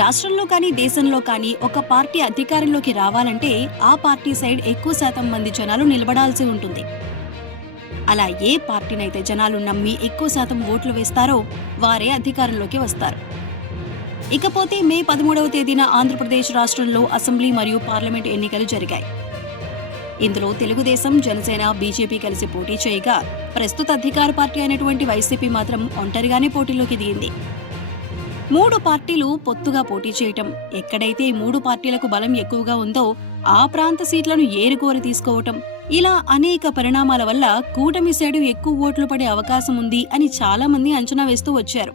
రాష్ట్రంలో కానీ దేశంలో కానీ ఒక పార్టీ అధికారంలోకి రావాలంటే ఆ పార్టీ సైడ్ ఎక్కువ శాతం మంది జనాలు నిలబడాల్సి ఉంటుంది. అలా ఏ పార్టీనైతే జనాలు నమ్మి ఎక్కువ శాతం ఓట్లు వేస్తారో వారే అధికారంలోకి వస్తారు. ఇకపోతే మే 13వ తేదీన ఆంధ్రప్రదేశ్ రాష్ట్రంలో అసెంబ్లీ మరియు పార్లమెంట్ ఎన్నికలు జరిగాయి. ఇందులో తెలుగుదేశం, జనసేన, బీజేపీ కలిసి పోటీ చేయగా ప్రస్తుత అధికార పార్టీ అయినటువంటి వైసీపీ మాత్రం ఒంటరిగానే పోటీలోకి దిగింది. 3 పార్టీలు పొత్తుగా పోటీ చేయటం, ఎక్కడైతే 3 పార్టీలకు బలం ఎక్కువగా ఉందో ఆ ప్రాంత సీట్లను ఏరుకోరి తీసుకోవటం, ఇలా అనేక పరిణామాల వల్ల కూటమి సైడు ఎక్కువ ఓట్లు పడే అవకాశం ఉంది అని చాలా మంది అంచనా వేస్తూ వచ్చారు.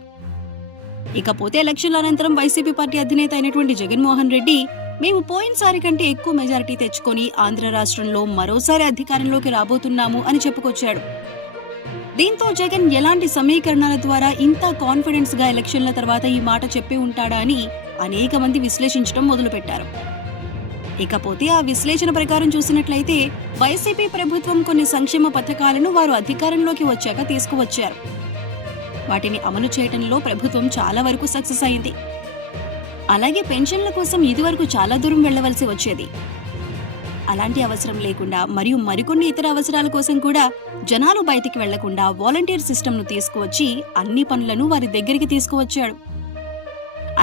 ఇకపోతే ఎలక్షన్ల అనంతరం వైసీపీ పార్టీ అధినేత అయినటువంటి జగన్మోహన్ రెడ్డి మేము పోయినసారి కంటే ఎక్కువ మెజారిటీ తెచ్చుకొని ఆంధ్ర రాష్ట్రంలో మరోసారి అధికారంలోకి రాబోతున్నాము అని చెప్పుకొచ్చాడు. దీంతో జగన్ ఎలాంటి సమీకరణాల ద్వారా ఇంత కాన్ఫిడెన్స్ గా ఎలక్షన్ల తర్వాత ఈ మాట చెప్పి ఉంటాడా అని అనేక మంది విశ్లేషించడం మొదలుపెట్టారు. ఇకపోతే ఆ విశ్లేషణ ప్రకారం చూసినట్లయితే వైసీపీ ప్రభుత్వం కొన్ని సంక్షేమ పథకాలను వారు అధికారంలోకి వచ్చాక తీసుకువచ్చారు. వాటిని అమలు చేయడంలో ప్రభుత్వం చాలా వరకు సక్సెస్ అయింది. అలాగే పెన్షన్ల కోసం ఇదివరకు చాలా దూరం వెళ్లవలసి వచ్చేది. అలాంటి అవసరం లేకుండా మరియు మరికొన్ని ఇతర అవసరాల కోసం కూడా జనాలు బయటికి వెళ్లకుండా వాలంటీర్ సిస్టమ్ను తీసుకువచ్చి అన్ని పనులను వారి దగ్గరికి తీసుకువచ్చాడు.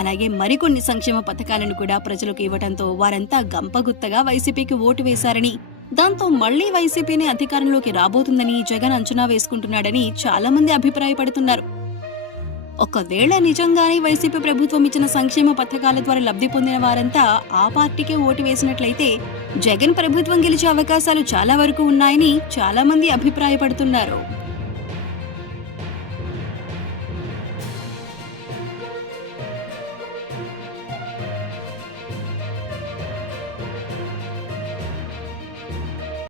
అలాగే మరికొన్ని సంక్షేమ పథకాలను కూడా ప్రజలకు ఇవ్వడంతో వారంతా గంపగుత్తగా వైసీపీకి ఓటు వేశారని, దాంతో మళ్లీ వైసీపీని అధికారంలోకి రాబోతుందని జగన్ అంచనా వేసుకుంటున్నాడని చాలా మంది అభిప్రాయపడుతున్నారు. ఒకవేళ నిజంగానే వైసీపీ ప్రభుత్వం ఇచ్చిన సంక్షేమ పథకాల ద్వారా లబ్ధి పొందిన వారంతా ఆ పార్టీకే ఓటు వేసినట్లయితే జగన్ ప్రభుత్వం గెలిచే అవకాశాలు చాలా వరకు ఉన్నాయని చాలా మంది అభిప్రాయపడుతున్నారు.